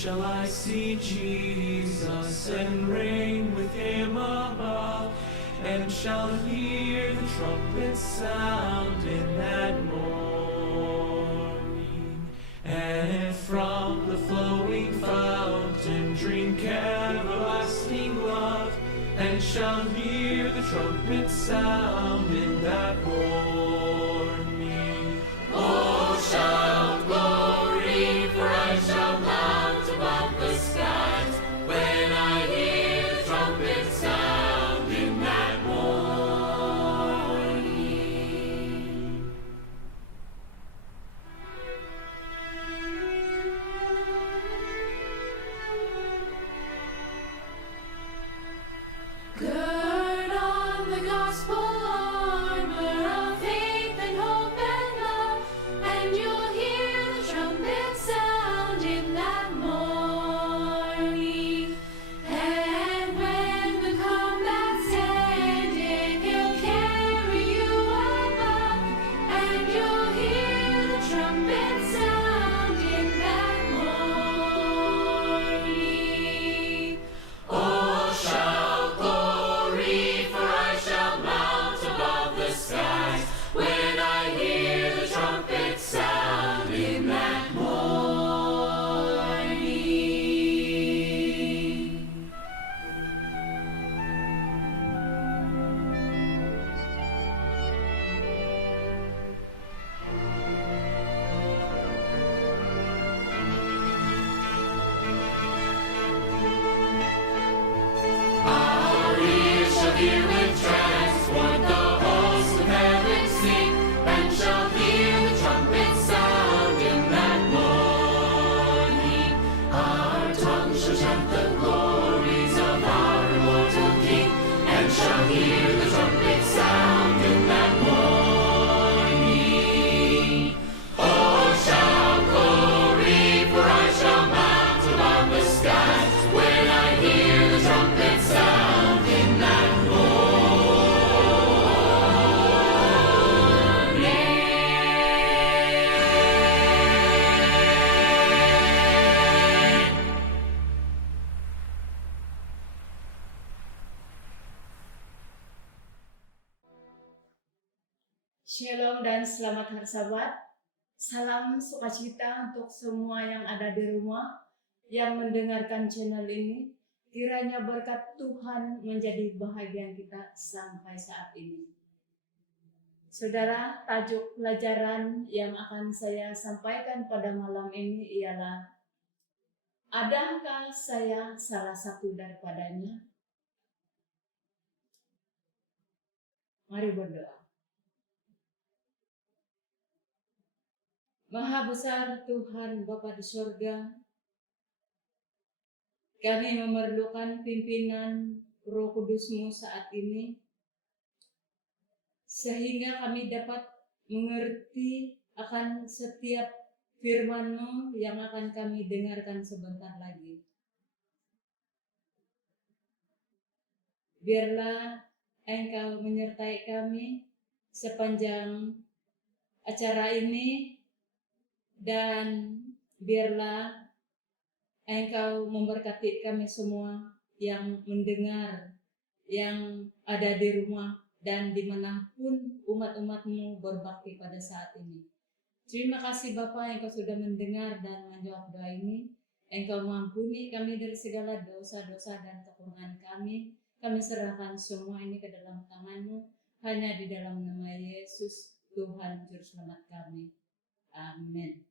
shall I see Jesus and reign with him above, and shall hear the trumpet sound in that morning. And from the flowing fountain drink everlasting love, and shall hear the trumpet sound in that morning. Oh, shout glory, for I shall mount above the skies, when I hear the trumpet sound in that morning. Gird on the gospel armor of faith and hope and love, and you'll hear the trumpet sound in that morning. And when the combat's ended, he'll carry you above, and you'll hear the trumpet sound in that morning. Oh, shout glory, for I shall mount above the skies, when I hear the trumpet sound in that morning. Our ears shall hear with transport the host of heaven sing, and shall hear the trumpet sound in that morning. Our tongue shall chant the glories of our immortal King, and shall hear the trumpet sound in that morning. Oh, shout glory, for I shall mount above the skies, when I hear the trumpet sound in that morning. Shalom dan selamat hari Sabat. Salam sukacita untuk semua yang ada di rumah yang mendengarkan channel ini. Kiranya berkat Tuhan menjadi bahagian kita sampai saat ini. Saudara, tajuk pelajaran yang akan saya sampaikan pada malam ini ialah, adakah saya salah satu daripadanya? Mari berdoa. Maha besar Tuhan Bapa di surga, kami memerlukan pimpinan Roh Kudus-Mu saat ini, sehingga kami dapat mengerti akan setiap firman-Mu yang akan kami dengarkan sebentar lagi. Biarlah Engkau menyertai kami sepanjang acara ini, dan biarlah Engkau memberkati kami semua yang mendengar, yang ada di rumah, dan dimanapun umat-umat-Mu berbakti pada saat ini. Terima kasih Bapa, Engkau sudah mendengar dan menjawab doa ini. Engkau mengampuni kami dari segala dosa-dosa dan kekurangan kami. Kami serahkan semua ini ke dalam tangan-Mu, hanya di dalam nama Yesus, Tuhan Juru Selamat kami. Amin.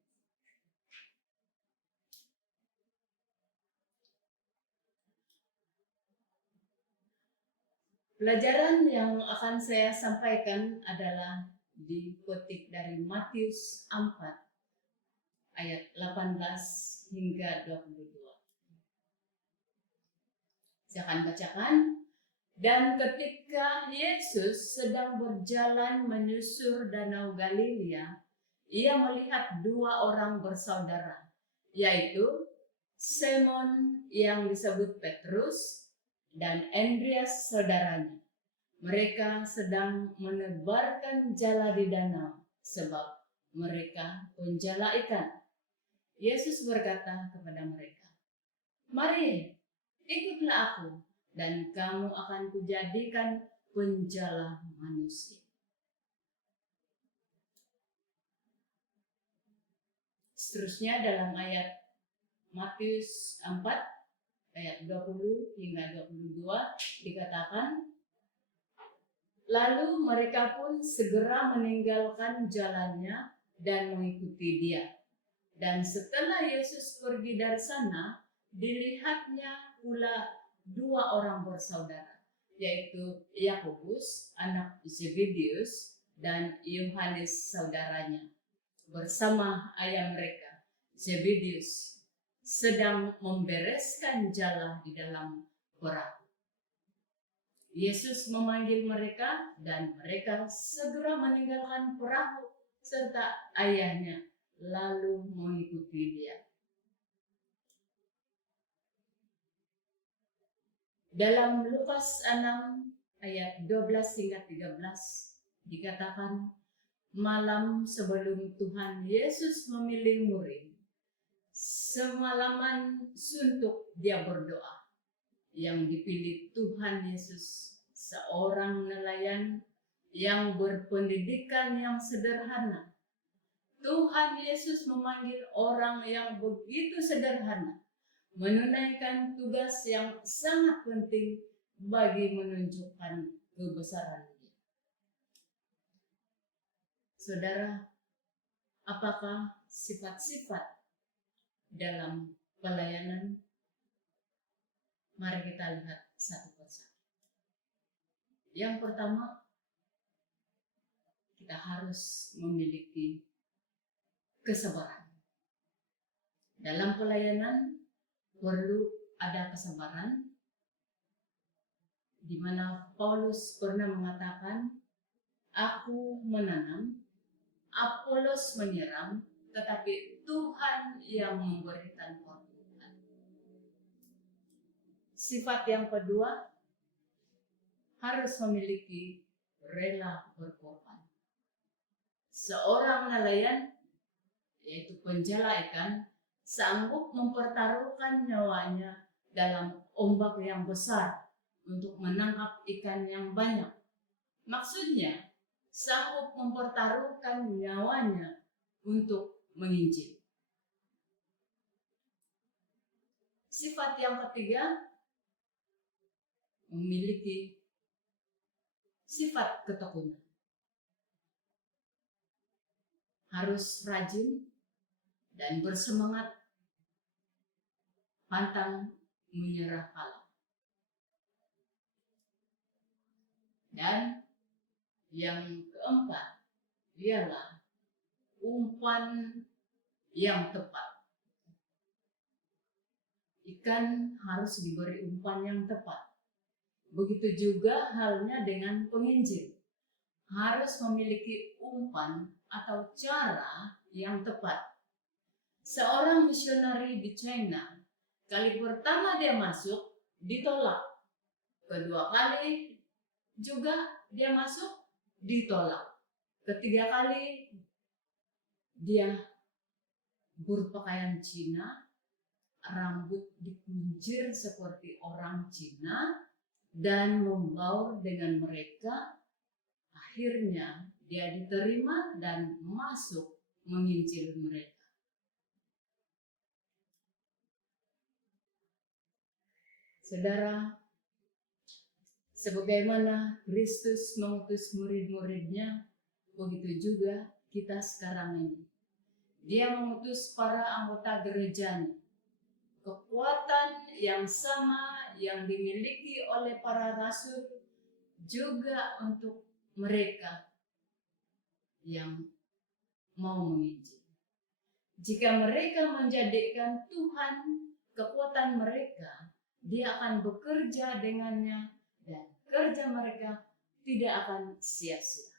Pelajaran yang akan saya sampaikan adalah dikutip dari Matius 4 ayat 18 hingga 22. Saya akan bacakan. Dan ketika Yesus sedang berjalan menyusur Danau Galilea, ia melihat dua orang bersaudara, yaitu Simon yang disebut Petrus dan Andreas saudaranya. Mereka sedang menebarkan jala di danau, sebab mereka penjala ikan. Yesus berkata kepada mereka, Mari, ikutlah aku, dan kamu akan kujadikan penjala manusia. Seterusnya dalam ayat Matius 4, ayat 20 hingga 22 dikatakan, lalu mereka pun segera meninggalkan jalannya dan mengikuti dia. Dan setelah Yesus pergi dari sana, dilihatnya pula dua orang bersaudara, yaitu Yakobus, anak Zebedeus, dan Yohanes saudaranya, bersama ayah mereka, Zebedeus, sedang membereskan jala di dalam perahu. Yesus memanggil mereka dan mereka segera meninggalkan perahu serta ayahnya, lalu mengikuti dia. Dalam Lukas 6 ayat 12 hingga 13 dikatakan, malam sebelum Tuhan Yesus memilih murid, semalaman suntuk dia berdoa. Yang dipilih Tuhan Yesus, seorang nelayan yang berpendidikan yang sederhana. Tuhan Yesus memanggil orang yang begitu sederhana, menunaikan tugas yang sangat penting bagi menunjukkan kebesaran Dia. Saudara, apakah sifat-sifat dalam pelayanan? Mari kita lihat satu persatu. Yang pertama, kita harus memiliki kesabaran. Dalam pelayanan perlu ada kesabaran, di mana Paulus pernah mengatakan, aku menanam, Apolos menyiram, tetapi Tuhan yang memberikan pertumbuhan. Sifat yang kedua, harus memiliki rela berkorban. Seorang nelayan, yaitu penjala ikan, sanggup mempertaruhkan nyawanya dalam ombak yang besar untuk menangkap ikan yang banyak. Maksudnya, sanggup mempertaruhkan nyawanya untuk menginjil. Sifat yang ketiga, memiliki sifat ketekunan. Harus rajin dan bersemangat, pantang menyerah kalah. Dan yang keempat ialah umpan yang tepat. Ikan harus diberi umpan yang tepat. Begitu juga halnya dengan penginjil. Harus memiliki umpan atau cara yang tepat. Seorang misionari di China, kali pertama dia masuk, ditolak. Kedua kali juga dia masuk, ditolak. Ketiga kali dia berpakaian Cina, rambut dikuncir seperti orang Cina, dan membaur dengan mereka. Akhirnya dia diterima dan masuk menginjil mereka. Saudara, sebagaimana Kristus mengutus murid-muridnya, begitu juga kita sekarang ini. Dia mengutus para anggota gerejanya. Kekuatan yang sama yang dimiliki oleh para rasul juga untuk mereka yang mau menginjil. Jika mereka menjadikan Tuhan kekuatan mereka, Dia akan bekerja dengannya dan kerja mereka tidak akan sia-sia.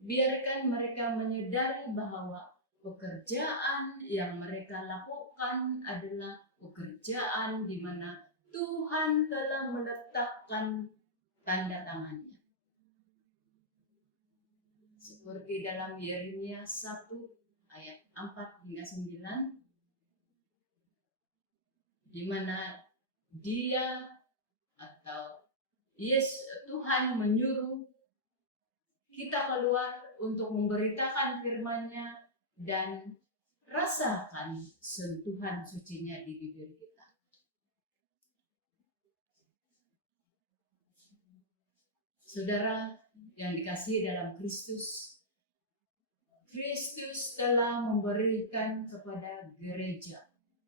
Biarkan mereka menyadari bahwa pekerjaan yang mereka lakukan adalah pekerjaan di mana Tuhan telah meletakkan tanda tangannya. Seperti dalam Yeremia 1 ayat 4 hingga 9 di mana Dia atau Tuhan menyuruh kita keluar untuk memberitakan firman-Nya dan rasakan sentuhan sucinya di bibir kita. Saudara yang dikasihi dalam Kristus, Kristus telah memberikan kepada gereja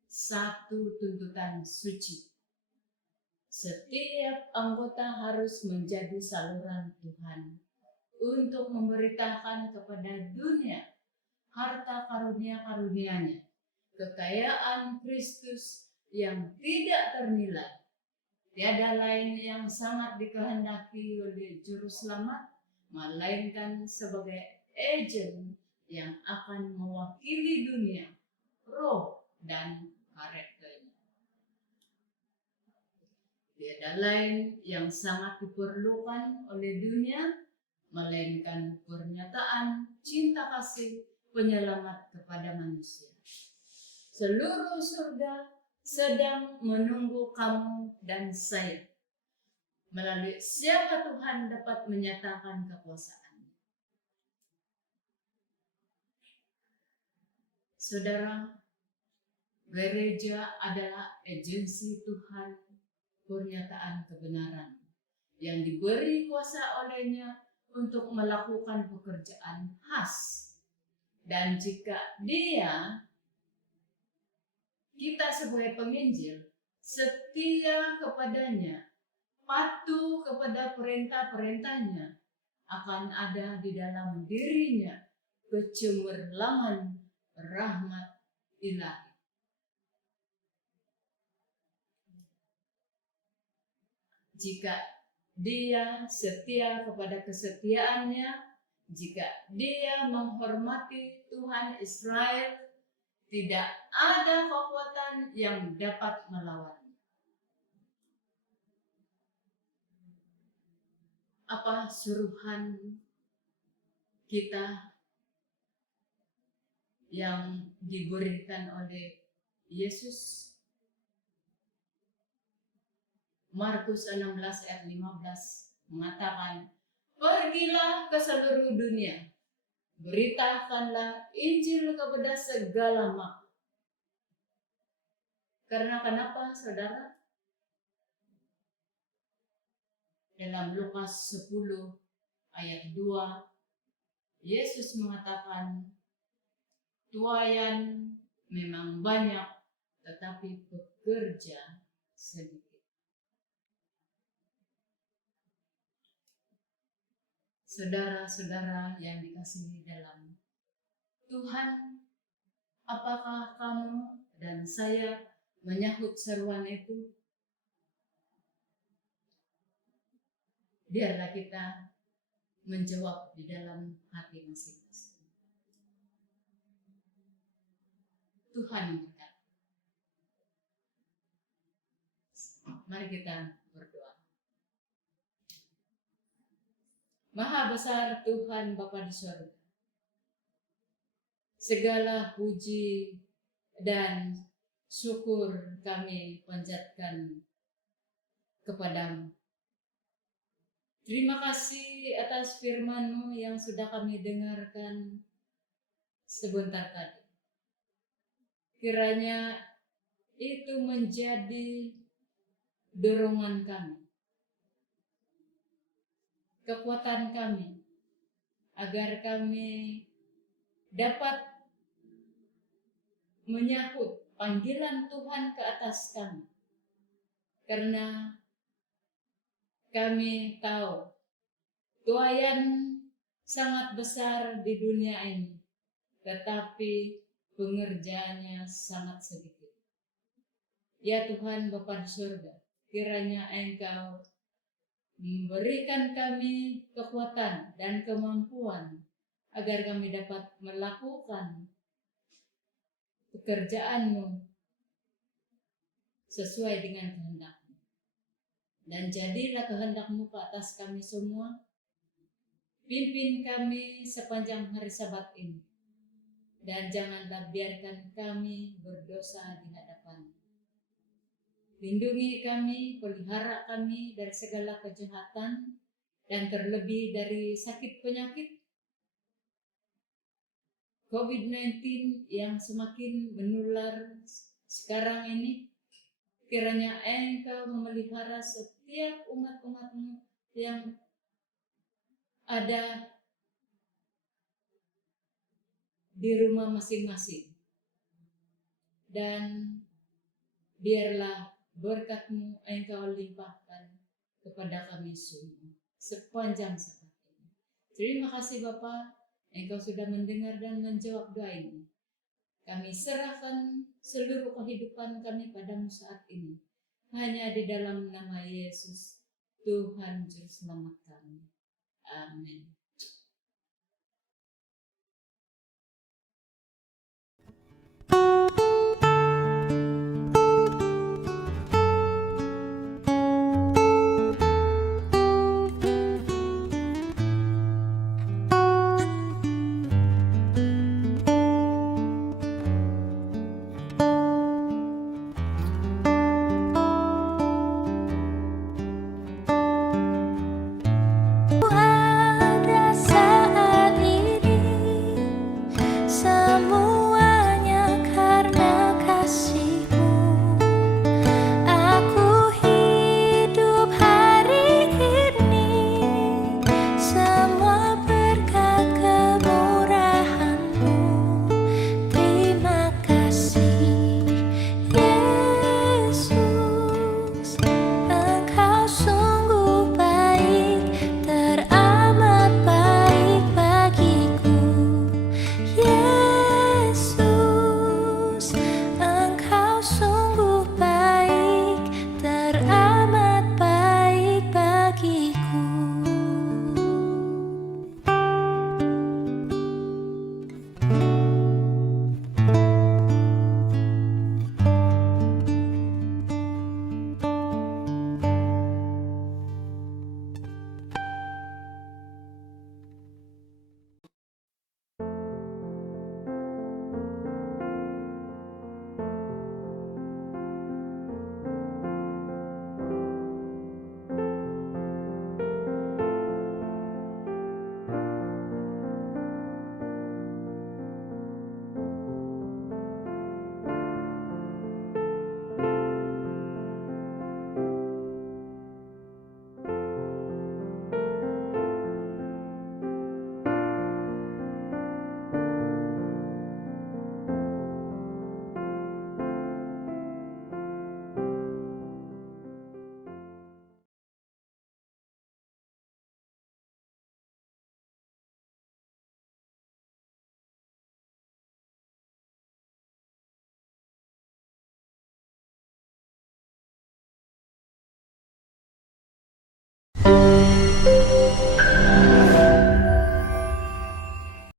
satu tuntutan suci. Setiap anggota harus menjadi saluran Tuhan untuk memberitakan kepada dunia harta karunia-karunia-Nya, kekayaan Kristus yang tidak ternilai. Tiada lain yang sangat dikehendaki oleh Juru Selamat, melainkan sebagai agen yang akan mewakili dunia, roh dan karakternya. Tiada lain yang sangat diperlukan oleh dunia, melainkan pernyataan cinta kasih penyelamat kepada manusia. Seluruh surga sedang menunggu kamu dan saya. Melalui siapa Tuhan dapat menyatakan kekuasaan. Saudara, gereja adalah agensi Tuhan, pernyataan kebenaran yang diberi kuasa olehnya untuk melakukan pekerjaan khas. Dan jika kita sebagai penginjil setia kepadanya, patuh kepada perintah-perintahnya, akan ada di dalam dirinya kecemerlangan rahmat ilahi. Jika dia setia kepada kesetiaannya, jika dia menghormati Tuhan Israel, tidak ada kekuatan yang dapat melawannya. Apa suruhan kita yang diberikan oleh Yesus? Markus 16 ayat 15 mengatakan, pergilah ke seluruh dunia, beritakanlah Injil kepada segala makhluk. Karena kenapa, saudara? Dalam Lukas 10 ayat 2, Yesus mengatakan, tuaian memang banyak, tetapi pekerja sedikit. Saudara-saudara yang dikasihi dalam Tuhan, apakah kamu dan saya menyahut seruan itu? Biarlah kita menjawab di dalam hati masing-masing. Tuhan memberkati. Mari kita berdoa. Maha besar Tuhan Bapa di surga, segala puji dan syukur kami panjatkan kepadamu. Terima kasih atas firman-Mu yang sudah kami dengarkan sebentar tadi. Kiranya itu menjadi dorongan kami, kekuatan kami, agar kami dapat menyahut panggilan Tuhan ke atas kami. Karena kami tahu tuaian sangat besar di dunia ini, tetapi pengerjaannya sangat sedikit. Ya Tuhan Bapa di surga, kiranya Engkau memberikan kami kekuatan dan kemampuan agar kami dapat melakukan pekerjaan-Mu sesuai dengan kehendak-Mu. Dan jadilah kehendak-Mu ke atas kami semua. Pimpin kami sepanjang hari Sabat ini. Dan janganlah biarkan kami berdosa di hadapan-Mu. Lindungi kami, pelihara kami dari segala kejahatan, dan terlebih dari sakit penyakit COVID-19 yang semakin menular sekarang ini. Kiranya Engkau memelihara setiap umat-umat-Mu yang ada di rumah masing-masing. Dan biarlah berkat-Mu Engkau limpahkan kepada kami semua sepanjang saat ini. Terima kasih Bapa, Engkau sudah mendengar dan menjawab doa ini. Kami serahkan seluruh kehidupan kami padamu saat ini. Hanya di dalam nama Yesus, Tuhan Juru Selamat kami. Amin.